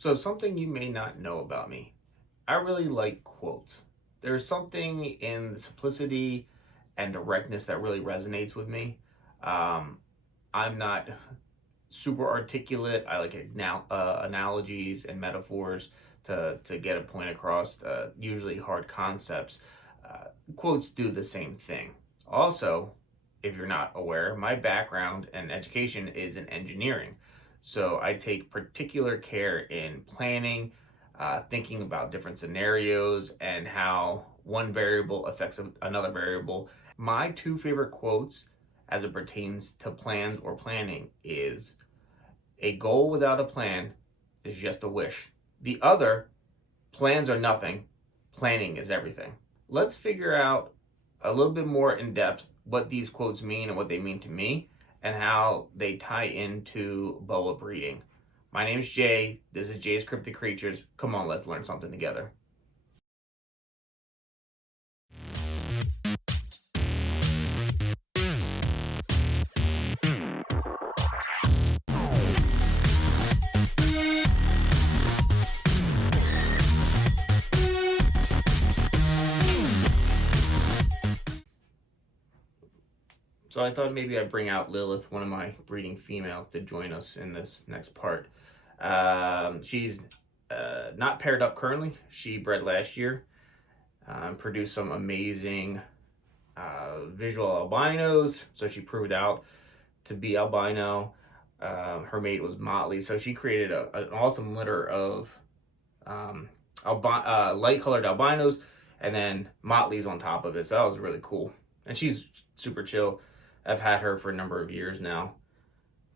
So, something you may not know about me. I really like quotes. There's something in the simplicity and directness that really resonates with me. Um, I'm not super articulate. I like analogies and metaphors to get a point across, usually hard concepts. Uh, Quotes do the same thing. Also, if you're not aware, my background and education is in engineering. So I take particular care in planning, thinking about different scenarios and how one variable affects another variable. My two favorite quotes as it pertains to plans or planning is a goal without a plan is just a wish. The other, plans are nothing, planning is everything. Let's figure out a little bit more in depth what these quotes mean and what they mean to me and how they tie into boa breeding. My name is Jay. This is Jay's Cryptic Creatures. Come on, let's learn something together. So I thought maybe I'd bring out Lilith, one of my breeding females, to join us in this next part. She's not paired up currently. She bred last year, produced some amazing visual albinos. So she proved out to be albino. Her mate was Motley. So she created an awesome litter of um, light colored albinos and then Motley's on top of it. So that was really cool. And she's super chill. I've had her for a number of years now.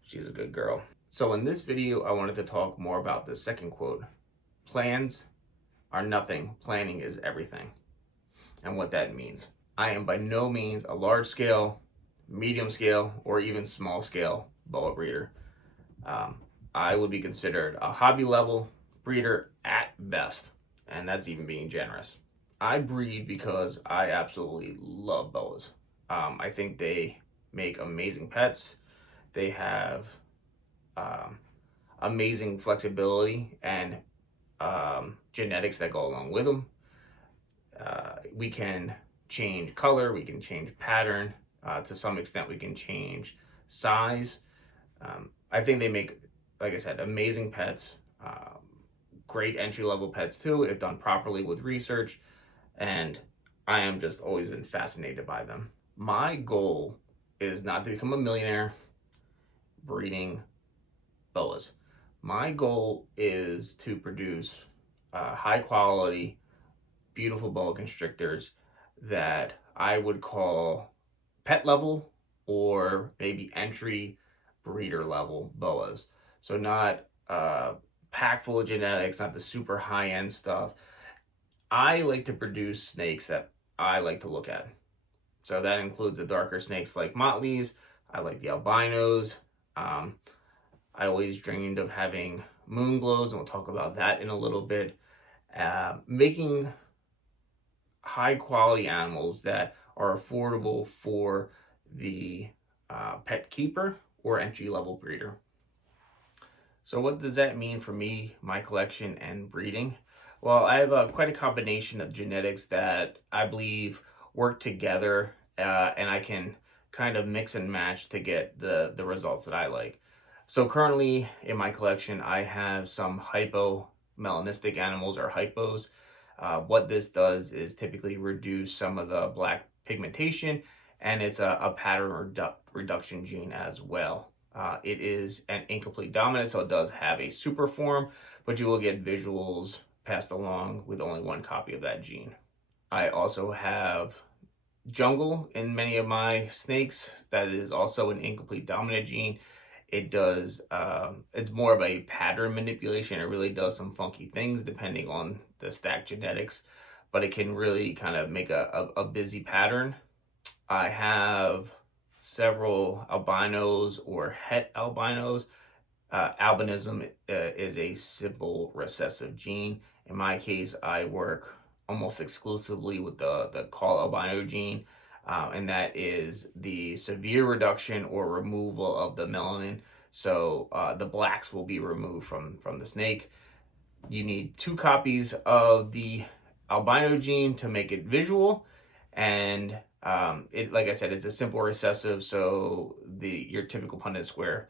She's a good girl. So in this video, I wanted to talk more about the second quote. Plans are nothing, planning is everything. And what that means. I am by no means a large scale, medium scale, or even small scale boa breeder. Um, I would be considered a hobby level breeder at best, and that's even being generous. I breed because I absolutely love boas. I think they make amazing pets. They have um, amazing flexibility and genetics that go along with them. We can change color, we can change pattern. To some extent, we can change size. I think they make, like I said, amazing pets. Great entry level pets too, if done properly with research. And I am just always been fascinated by them. My goal is not to become a millionaire breeding boas. My goal is to produce high quality, beautiful boa constrictors that I would call pet level or maybe entry breeder level boas. So not packed full of genetics, not the super high end stuff. I like to produce snakes that I like to look at. So that includes the darker snakes like Motley's. I like the albinos. Um, I always dreamed of having moon glows, and we'll talk about that in a little bit. Making high quality animals that are affordable for the pet keeper or entry level breeder. So, what does that mean for me, my collection, and breeding? Well, I have quite a combination of genetics that I believe work together, and I can kind of mix and match to get the results that I like. So, currently in my collection, I have some hypomelanistic animals or hypos. What this does is typically reduce some of the black pigmentation, and it's a pattern reduction gene as well. It is an incomplete dominant, so it does have a super form, but you will get visuals passed along with only one copy of that gene. I also have jungle in many of my snakes. That is also an incomplete dominant gene. It does, it's more of a pattern manipulation. It really does some funky things depending on the stack genetics, but it can really kind of make a busy pattern. I have several albinos or het albinos. Albinism is a simple recessive gene. In my case, I work almost exclusively with the call albino gene, and that is the severe reduction or removal of the melanin. So the blacks will be removed from the snake. You need 2 copies of the albino gene to make it visual, and it, like I said, it's a simple recessive, so your typical Punnett square,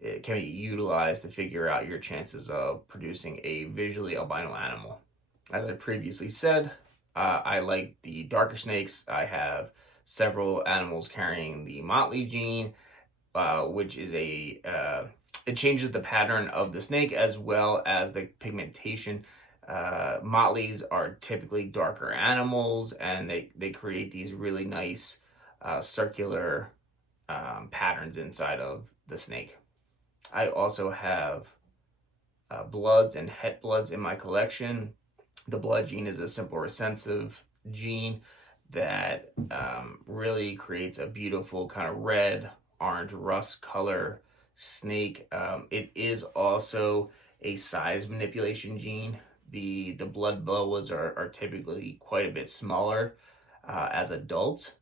it can be utilized to figure out your chances of producing a visually albino animal. As I previously said, I like the darker snakes. I have several animals carrying the motley gene, which is it changes the pattern of the snake as well as the pigmentation. Motleys are typically darker animals, and they create these really nice circular patterns inside of the snake. I also have bloods and het bloods in my collection. The blood gene is a simple recessive gene that really creates a beautiful kind of red, orange, rust color snake. It is also a size manipulation gene. The blood boas are typically quite a bit smaller as adults.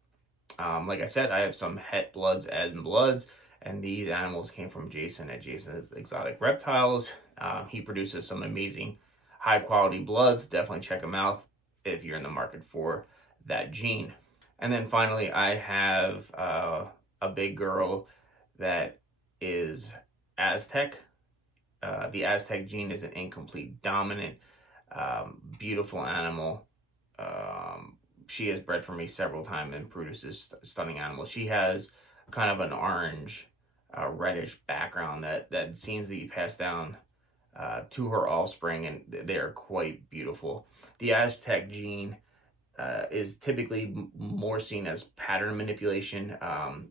Like I said, I have some het bloods and bloods, and these animals came from Jason at Jason's Exotic Reptiles. He produces some amazing high quality bloods. Definitely check him out if you're in the market for that gene. And then finally, I have a big girl that is Aztec. The Aztec gene is an incomplete dominant, beautiful animal. She has bred for me several times and produces stunning animals. She has kind of an orange, reddish background that seems to be passed down to her offspring, and they are quite beautiful. The Aztec gene is typically more seen as pattern manipulation.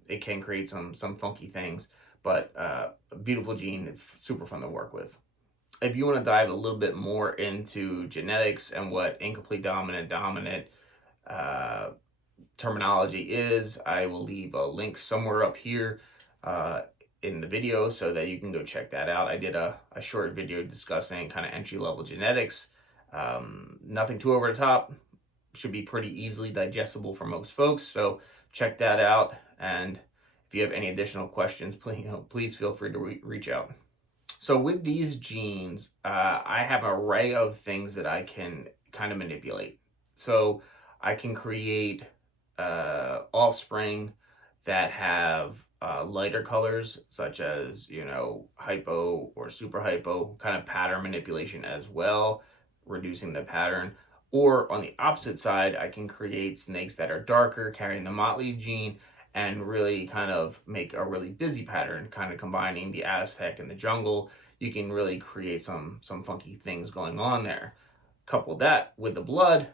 It can create some funky things, but a beautiful gene, super fun to work with. If you want to dive a little bit more into genetics and what incomplete dominant uh, terminology is, I will leave a link somewhere up here uh, in the video so that you can go check that out. I did a short video discussing kind of entry level genetics. Nothing too over the top, should be pretty easily digestible for most folks. So check that out. And if you have any additional questions, please feel free to reach out. So with these genes, I have an array of things that I can kind of manipulate. So I can create offspring that have lighter colors, such as, hypo or super hypo, kind of pattern manipulation as well, reducing the pattern. Or on the opposite side, I can create snakes that are darker, carrying the motley gene, and really kind of make a really busy pattern, kind of combining the Aztec and the jungle. You can really create some funky things going on there. Couple that with the blood,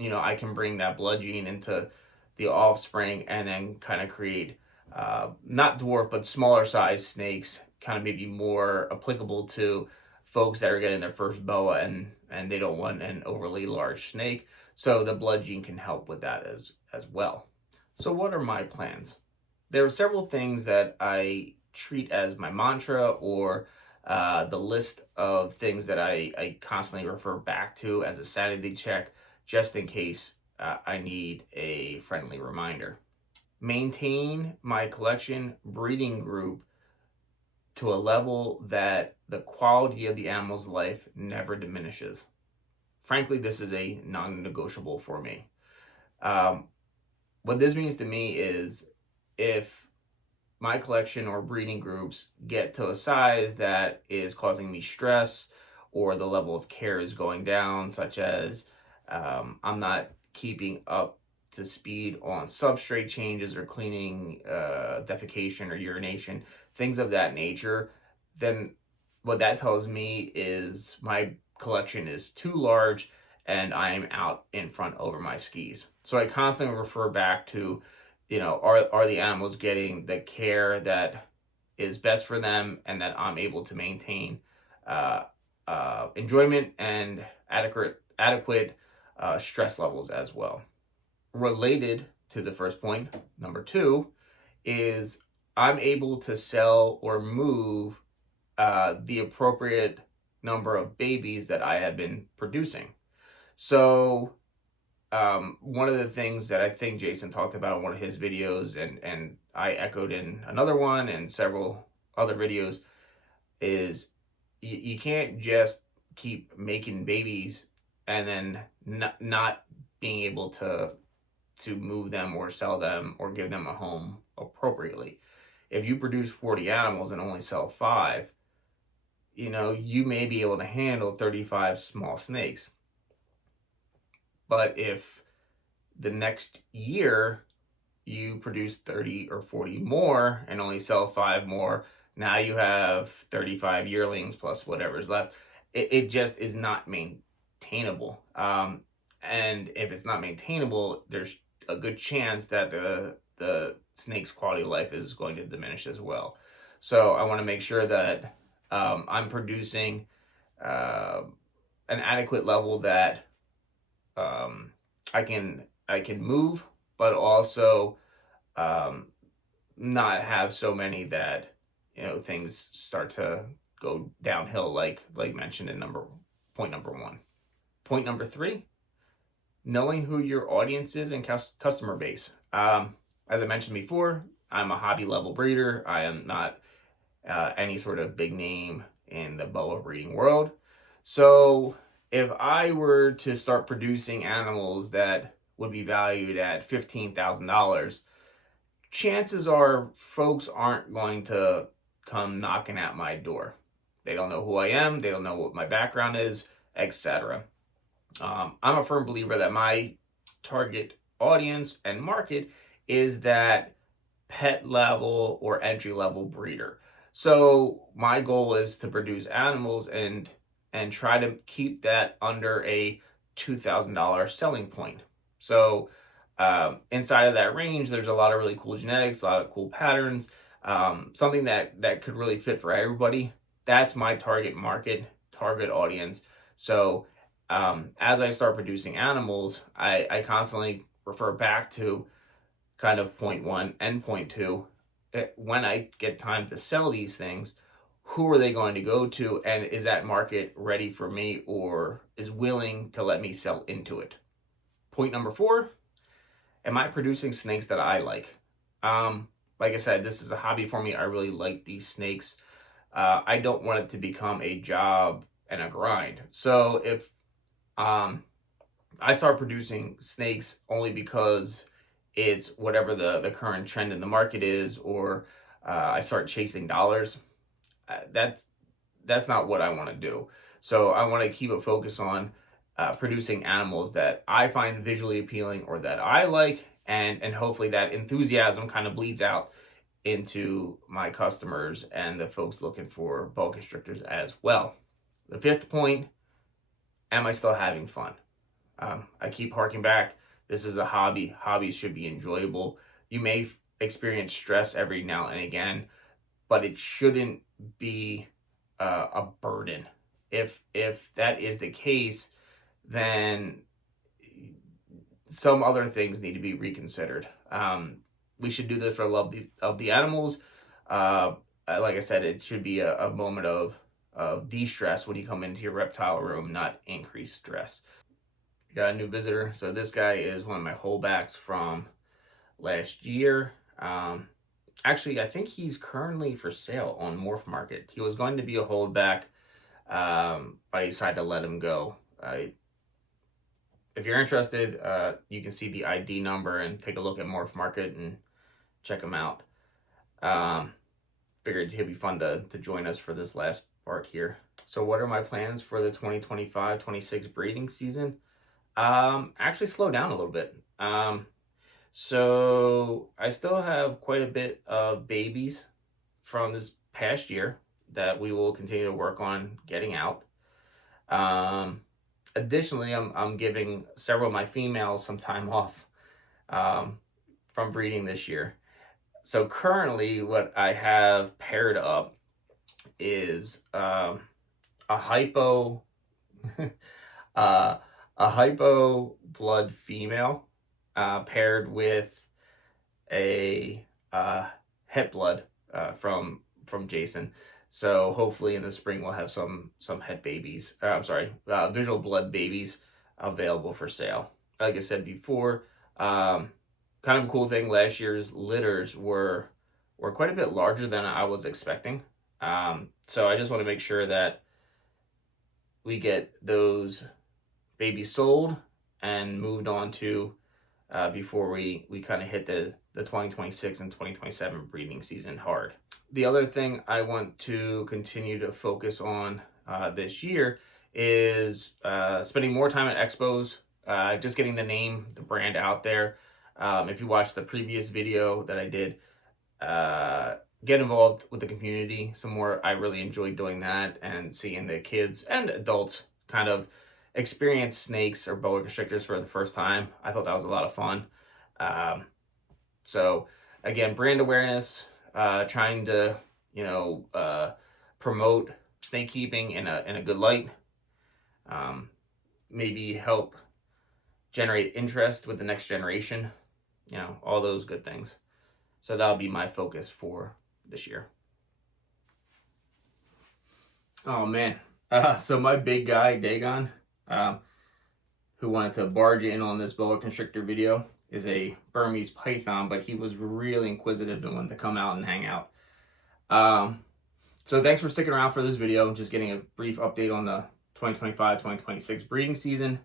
I can bring that blood gene into the offspring and then kind of create not dwarf but smaller size snakes, kind of maybe more applicable to folks that are getting their first boa and they don't want an overly large snake. So the blood gene can help with that as well. So what are my plans? There are several things that I treat as my mantra, or the list of things that I constantly refer back to as a sanity check, just in case I need a friendly reminder. Maintain my collection breeding group to a level that the quality of the animal's life never diminishes. Frankly, this is a non-negotiable for me. Um, what this means to me is, if my collection or breeding groups get to a size that is causing me stress, or the level of care is going down, such as I'm not keeping up to speed on substrate changes or cleaning defecation or urination, things of that nature, then what that tells me is my collection is too large and I'm out in front over my skis. So I constantly refer back to, are the animals getting the care that is best for them and that I'm able to maintain enjoyment and adequate stress levels as well. Related to the first point, number 2, is I'm able to sell or move the appropriate number of babies that I have been producing. So one of the things that I think Jason talked about in one of his videos, and I echoed in another one and several other videos, is you can't just keep making babies and then not being able to move them or sell them or give them a home appropriately. If you produce 40 animals and only sell 5, you may be able to handle 35 small snakes. But if the next year you produce 30 or 40 more and only sell 5 more, now you have 35 yearlings plus whatever's left. It just is not maintainable. And if it's not maintainable, there's a good chance that the snake's quality of life is going to diminish as well. So I want to make sure that I'm producing an adequate level that I can move, but also not have so many that things start to go downhill, like mentioned in point number 1. Point number 3: knowing who your audience is and customer base. As I mentioned before, I'm a hobby level breeder. I am not any sort of big name in the boa breeding world. So if I were to start producing animals that would be valued at $15,000, chances are folks aren't going to come knocking at my door. They don't know who I am. They don't know what my background is, etc. I'm a firm believer that my target audience and market is that pet level or entry level breeder. So my goal is to produce animals and try to keep that under a $2,000 selling point. So inside of that range, there's a lot of really cool genetics, a lot of cool patterns, something that could really fit for everybody. That's my target market, target audience. So as I start producing animals, I constantly refer back to kind of point 1 and point 2. When I get time to sell these things, who are they going to go to, and is that market ready for me or is willing to let me sell into it? Point number 4: am I producing snakes that I like? Like I said, this is a hobby for me. I really like these snakes. I don't want it to become a job and a grind. So if I start producing snakes only because it's whatever the current trend in the market is, or I start chasing dollars, that's not what I want to do. So I want to keep a focus on producing animals that I find visually appealing or that I like, and hopefully that enthusiasm kind of bleeds out into my customers and the folks looking for boa constrictors as well. The 5th point: am I still having fun? I keep harking back. This is a hobby. Hobbies should be enjoyable. You may experience stress every now and again, but it shouldn't be a burden. If that is the case, then some other things need to be reconsidered. We should do this for the love of the animals. Like I said, it should be a moment of de-stress when you come into your reptile room, not increased stress. Got a new visitor. So this guy is one of my holdbacks from last year. Actually, I think he's currently for sale on Morph Market. He was going to be a holdback, but I decided to let him go. If you're interested, you can see the ID number and take a look at Morph Market and check him out. Figured he'd be fun to join us for this last part here. So what are my plans for the 2025-26 breeding season? Actually slow down a little bit. So I still have quite a bit of babies from this past year that we will continue to work on getting out. Additionally, I'm giving several of my females some time off from breeding this year. So currently what I have paired up is a hypo a hypo blood female paired with a het blood from Jason. So hopefully in the spring we'll have some het babies. Visual blood babies available for sale. Like I said before, kind of a cool thing. Last year's litters were quite a bit larger than I was expecting. So I just want to make sure that we get those babies sold and moved on to before we kind of hit the 2026 and 2027 breeding season hard. The other thing I want to continue to focus on this year is spending more time at expos, just getting the brand out there. If you watched the previous video that I did, get involved with the community some more. I really enjoyed doing that and seeing the kids and adults kind of experience snakes or boa constrictors for the first time. I thought that was a lot of fun. So again, brand awareness, trying to, promote snake keeping in a good light, maybe help generate interest with the next generation, all those good things. So that'll be my focus for this year. Oh man. So my big guy, Dagon, who wanted to barge in on this boa constrictor video, is a Burmese python, but he was really inquisitive and wanted to come out and hang out. So thanks for sticking around for this video. Just getting a brief update on the 2025-2026 breeding season.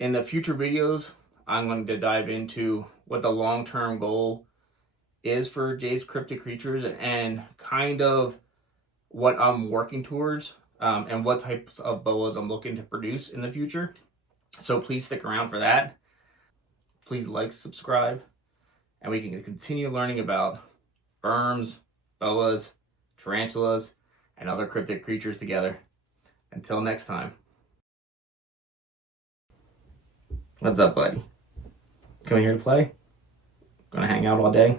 In the future videos, I'm going to dive into what the long-term goal is for Jay's Cryptic Creatures and kind of what I'm working towards, and what types of boas I'm looking to produce in the future. So please stick around for that. Please like, subscribe, and we can continue learning about burms, boas, tarantulas, and other cryptic creatures together. Until next time. What's up, buddy? Coming here to play? Gonna hang out all day?